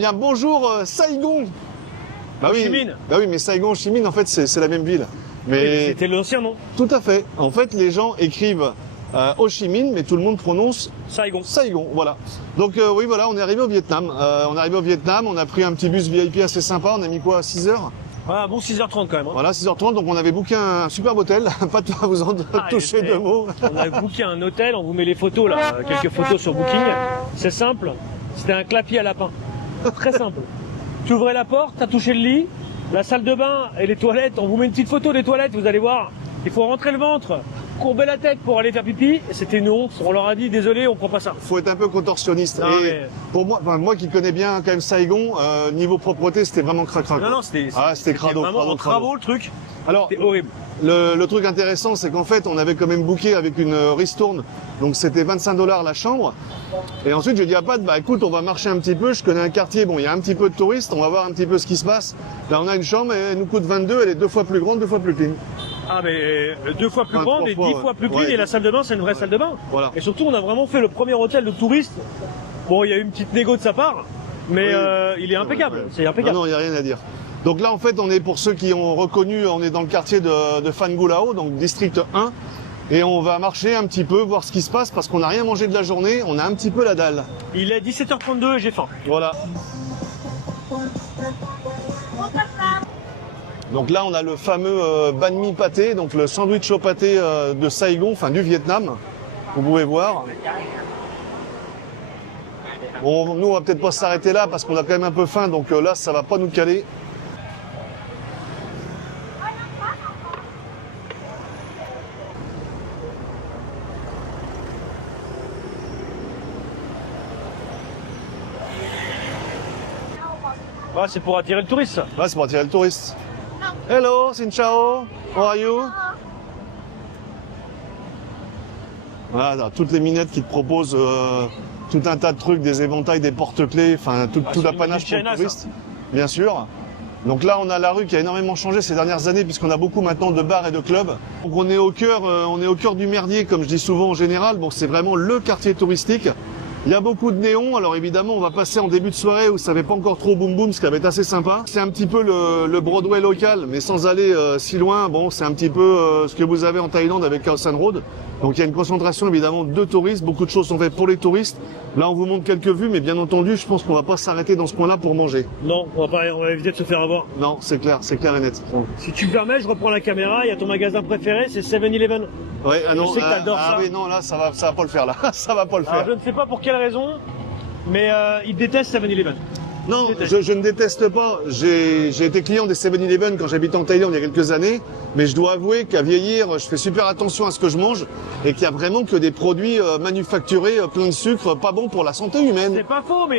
bien, bonjour Saigon. Bah oui, bah oui, mais Saigon, Ho Chi Minh, en fait, c'est la même ville. Mais c'était l'ancien nom. Tout à fait. En fait, les gens écrivent Ho Chi Minh, mais tout le monde prononce Saigon. Saigon, voilà. Donc oui, voilà, on est arrivé au Vietnam. On a pris un petit bus VIP assez sympa. On a mis quoi, 6 heures? Ah bon, 6h30 quand même. Hein. Voilà, 6h30. Donc on avait booké un superbe hôtel. Pas de vous en toucher deux mots. On a booké un hôtel. On vous met les photos là, quelques photos sur Booking. C'est simple. C'était un clapier à lapin. Très simple. Tu ouvrais la porte, t'as touché le lit, la salle de bain et les toilettes. On vous met une petite photo des toilettes. Vous allez voir. Il faut rentrer le ventre, courber la tête pour aller faire pipi. C'était une honte. On leur a dit désolé, on prend pas ça. Faut être un peu contorsionniste. Non, et mais... pour moi, enfin, moi qui connais bien quand même Saigon, niveau propreté, c'était vraiment cracra. Non, c'était crado. Vraiment en travaux le truc. Alors, c'était horrible. Le truc intéressant, c'est qu'en fait, on avait quand même booké avec une ristourne. Donc c'était 25 $ la chambre. Et ensuite, je dis à Pat, bah écoute, on va marcher un petit peu. Je connais un quartier, bon, il y a un petit peu de touristes. On va voir un petit peu ce qui se passe. Là, on a une chambre et elle nous coûte 22. Elle est 2 fois plus grande, 2 fois plus clean. Ah mais 2 fois plus grande et 10 fois plus clean, et la salle de bain c'est une vraie salle de bain. Voilà. Et surtout on a vraiment fait le premier hôtel de touristes. Bon, il y a eu une petite négo de sa part, mais il est impeccable. C'est impeccable. Non, il n'y a rien à dire. Donc là en fait on est, pour ceux qui ont reconnu, on est dans le quartier de Phan Gua Lao, donc district 1. Et on va marcher un petit peu, voir ce qui se passe, parce qu'on n'a rien mangé de la journée, on a un petit peu la dalle. Il est 17h32 et j'ai faim. Voilà. Donc là, on a le fameux banh mi pâté, donc le sandwich au pâté de Saigon, enfin du Vietnam. Vous pouvez voir. Bon, nous, on va peut-être pas s'arrêter là parce qu'on a quand même un peu faim, donc là, ça va pas nous caler. Ah, c'est pour attirer le touriste ça. Là, c'est pour attirer le touriste. Hello, Xin Chao, how are you? Voilà, toutes les minettes qui te proposent tout un tas de trucs, des éventails, des porte-clés, enfin tout l'apanage pour le touriste, bien sûr. Donc là, on a la rue qui a énormément changé ces dernières années puisqu'on a beaucoup maintenant de bars et de clubs. Donc on est au cœur du merdier, comme je dis souvent en général. Bon, c'est vraiment le quartier touristique. Il y a beaucoup de néons, alors évidemment on va passer en début de soirée où ça fait pas encore trop boum boum, ce qui va être assez sympa. C'est un petit peu le Broadway local, mais sans aller si loin. Bon, c'est un petit peu ce que vous avez en Thaïlande avec Khao San Road. Donc il y a une concentration évidemment de touristes, beaucoup de choses sont faites pour les touristes. Là on vous montre quelques vues, mais bien entendu je pense qu'on va pas s'arrêter dans ce coin-là pour manger. Non, on va éviter de se faire avoir. Non, c'est clair et net. Si tu me permets, je reprends la caméra, il y a ton magasin préféré, c'est 7-Eleven. Ouais, je sais que t'adores ça. Ah oui, non, là ça va pas le faire là, ça va pas le faire. Alors, je ne sais pas pour quelle raison, mais il déteste 7-Eleven. Non, je ne déteste pas. J'ai été client des 7-Eleven quand j'habitais en Thaïlande il y a quelques années, mais je dois avouer qu'à vieillir, je fais super attention à ce que je mange et qu'il y a vraiment que des produits manufacturés plein de sucre, pas bons pour la santé humaine. C'est pas faux, mais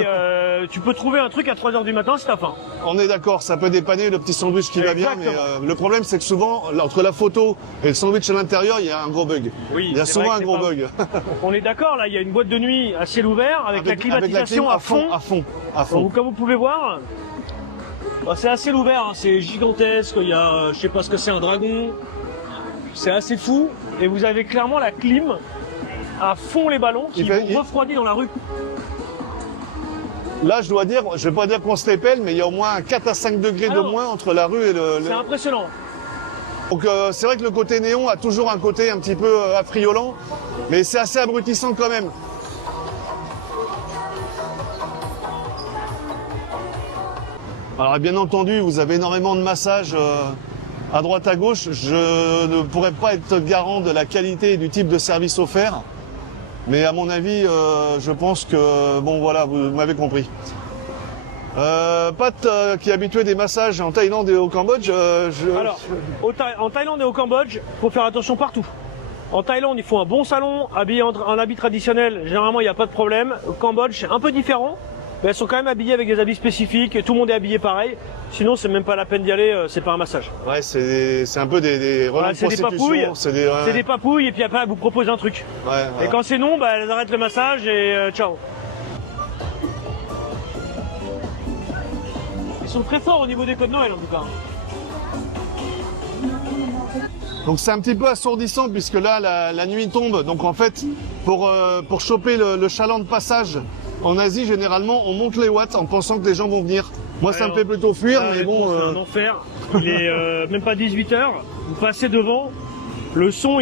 tu peux trouver un truc à 3h du matin si t'as faim. On est d'accord, ça peut dépanner le petit sandwich qui va bien, mais le problème c'est que souvent, entre la photo et le sandwich à l'intérieur, il y a un gros bug. Oui, il y a souvent un gros bug. On est d'accord, là, il y a une boîte de nuit à ciel ouvert avec la climatisation à fond. Donc, comme vous pouvez voir, c'est à ciel ouvert, hein, c'est gigantesque, il y a, je sais pas ce que c'est, un dragon, c'est assez fou, et vous avez clairement la clim à fond les ballons qui vous refroidit dans la rue. Là, je dois dire, je vais pas dire qu'on se l'épelle, mais il y a au moins 4 à 5 degrés de moins entre la rue et le... C'est impressionnant. Donc c'est vrai que le côté néon a toujours un côté un petit peu affriolant, mais c'est assez abrutissant quand même. Alors bien entendu, vous avez énormément de massages à droite à gauche. Je ne pourrais pas être garant de la qualité et du type de service offert. Mais à mon avis, je pense que, bon voilà, vous m'avez compris. Pat, qui est habitué des massages en Thaïlande et au Cambodge, Alors, en Thaïlande et au Cambodge, il faut faire attention partout. En Thaïlande, il faut un bon salon, habillé en habit traditionnel, généralement il n'y a pas de problème. Au Cambodge, c'est un peu différent, mais elles sont quand même habillées avec des habits spécifiques, et tout le monde est habillé pareil. Sinon, c'est même pas la peine d'y aller, c'est pas un massage. Ouais, c'est un peu des relents de prostitution. C'est des papouilles, et puis après, elles vous proposent un truc. Ouais. Et quand c'est non, elles arrêtent le massage et ciao. Ils sont très forts au niveau des codes Noël en tout cas. Donc c'est un petit peu assourdissant puisque là la nuit tombe. Donc en fait pour choper le chaland de passage, En Asie, généralement, on monte les watts en pensant que les gens vont venir. Moi, ça me fait plutôt fuir, mais bon... C'est un enfer. Il est même pas 18h. Vous passez devant, le son,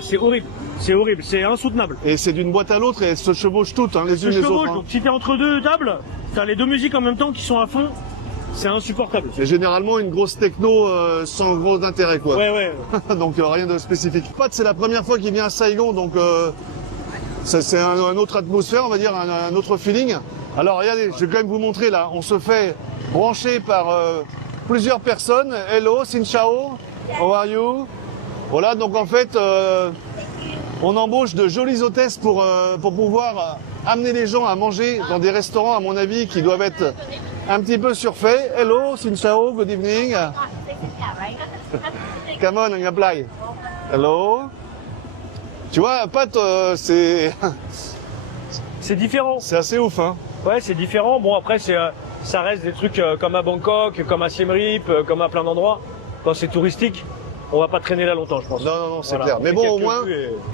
c'est horrible. C'est horrible, c'est insoutenable. Et c'est d'une boîte à l'autre et elles se chevauchent toutes, hein, les unes les autres. Donc si t'es entre deux tables, t'as les deux musiques en même temps qui sont à fond. C'est insupportable. C'est généralement une grosse techno sans gros intérêt, quoi. Ouais. Donc rien de spécifique. Pat, c'est la première fois qu'il vient à Saigon, donc c'est un autre atmosphère, on va dire, un autre feeling. Alors regardez, je vais quand même vous montrer là. On se fait brancher par plusieurs personnes. Hello, Xin Chao, how are you? Voilà, donc en fait, on embauche de jolies hôtesses pour pouvoir amener les gens à manger dans des restaurants, à mon avis, qui doivent être un petit peu surfaits. Hello, Xin Chao, good evening. Come on, apply. Hello. Tu vois, Pat, c'est différent. C'est assez ouf, hein. Ouais, c'est différent. Bon, après, ça reste des trucs comme à Bangkok, comme à Siem Reap, comme à plein d'endroits. Quand c'est touristique, on va pas traîner là longtemps, je pense. Non, c'est clair. Mais bon, au moins,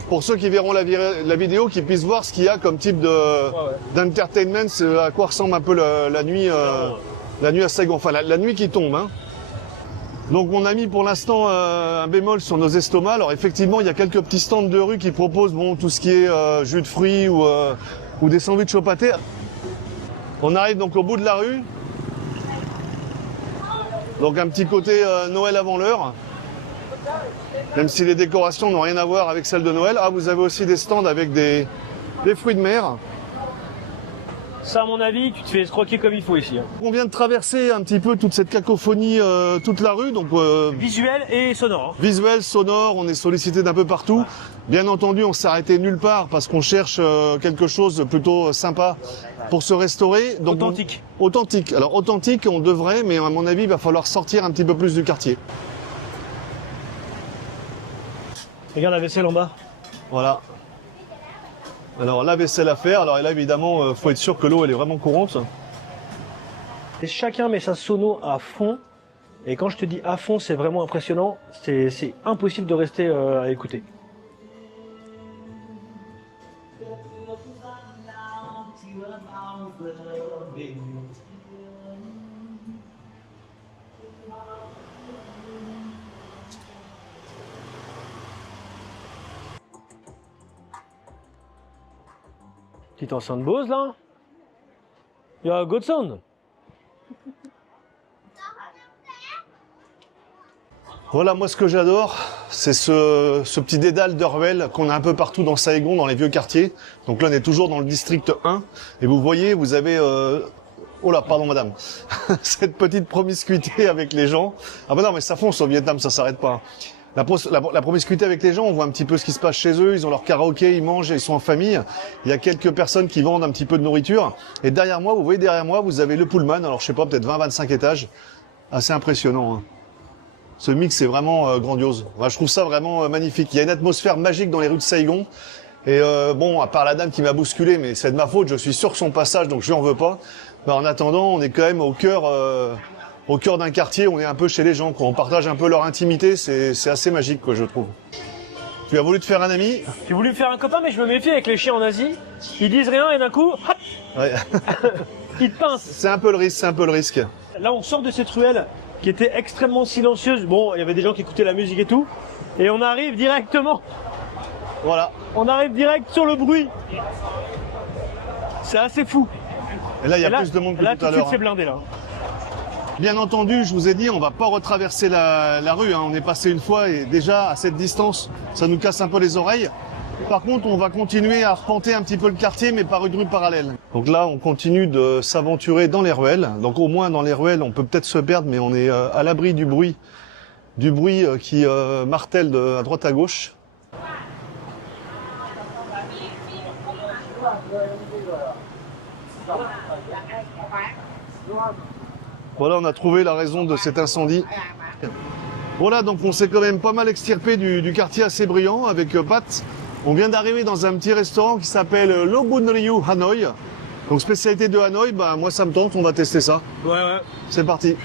pour ceux qui verront la vidéo, qu'ils puissent voir ce qu'il y a comme type d'entertainment, à quoi ressemble un peu la nuit à Saigon. Enfin, la nuit qui tombe, hein. Donc on a mis pour l'instant un bémol sur nos estomacs. Alors effectivement, il y a quelques petits stands de rue qui proposent tout ce qui est jus de fruits ou des sandwichs au pâté. On arrive donc au bout de la rue. Donc un petit côté Noël avant l'heure. Même si les décorations n'ont rien à voir avec celles de Noël. Ah, vous avez aussi des stands avec des fruits de mer. Ça, à mon avis, tu te fais escroquer comme il faut ici. Hein. On vient de traverser un petit peu toute cette cacophonie, toute la rue. Donc, visuel et sonore. Hein. Visuel, sonore, on est sollicité d'un peu partout. Bien entendu, on s'est arrêté nulle part parce qu'on cherche quelque chose de plutôt sympa pour se restaurer. Donc, authentique. Authentique. Alors authentique, on devrait, mais à mon avis, il va falloir sortir un petit peu plus du quartier. Regarde la vaisselle en bas. Voilà. Alors la vaisselle à faire, alors là évidemment faut être sûr que l'eau elle est vraiment courante. Et chacun met sa sono à fond, et quand je te dis à fond c'est vraiment impressionnant, c'est impossible de rester à écouter. Petite enceinte Bose là. Il y a good sound. Voilà, moi ce que j'adore, c'est ce petit dédale d'Orwell qu'on a un peu partout dans Saigon, dans les vieux quartiers. Donc là on est toujours dans le district 1. Et vous voyez, vous avez... Oh là, pardon madame. Cette petite promiscuité avec les gens. Ah bah non, mais ça fonce au Vietnam, ça s'arrête pas. La promiscuité avec les gens, on voit un petit peu ce qui se passe chez eux, ils ont leur karaoké, ils mangent, ils sont en famille. Il y a quelques personnes qui vendent un petit peu de nourriture. Et derrière moi, vous voyez derrière moi, vous avez le Pullman, alors je sais pas, peut-être 20-25 étages. Assez impressionnant. Hein. Ce mix est vraiment grandiose. Enfin, je trouve ça vraiment magnifique. Il y a une atmosphère magique dans les rues de Saigon. Et bon, à part la dame qui m'a bousculé, mais c'est de ma faute, je suis sur son passage, donc je lui en veux pas. Mais en attendant, on est quand même au cœur d'un quartier, on est un peu chez les gens, quoi. On partage un peu leur intimité, c'est assez magique, quoi, je trouve. Tu as voulu te faire un ami? J'ai voulu me faire un copain, mais je me méfie avec les chiens en Asie. Ils disent rien et d'un coup, hop, ouais. ils te pincent. C'est un peu le risque, Là, on sort de cette ruelle qui était extrêmement silencieuse. Bon, il y avait des gens qui écoutaient la musique et tout. Et on arrive directement. Voilà. On arrive direct sur le bruit. C'est assez fou. Et là, il y a plus de monde que tout à l'heure. Là, tout de suite, c'est blindé, là. Bien entendu, je vous ai dit, on va pas retraverser la rue. Hein. On est passé une fois et déjà, à cette distance, ça nous casse un peu les oreilles. Par contre, on va continuer à arpenter un petit peu le quartier, mais par une rue parallèle. Donc là, on continue de s'aventurer dans les ruelles. Donc au moins, dans les ruelles, on peut peut-être se perdre, mais on est à l'abri du bruit qui martèle à droite à gauche. Voilà, on a trouvé la raison de cet incendie. Voilà, donc on s'est quand même pas mal extirpé du quartier assez brillant avec Pat. On vient d'arriver dans un petit restaurant qui s'appelle Lo Bun Ryu Hanoï. Donc spécialité de Hanoï, bah moi ça me tente, on va tester ça. Ouais. C'est parti.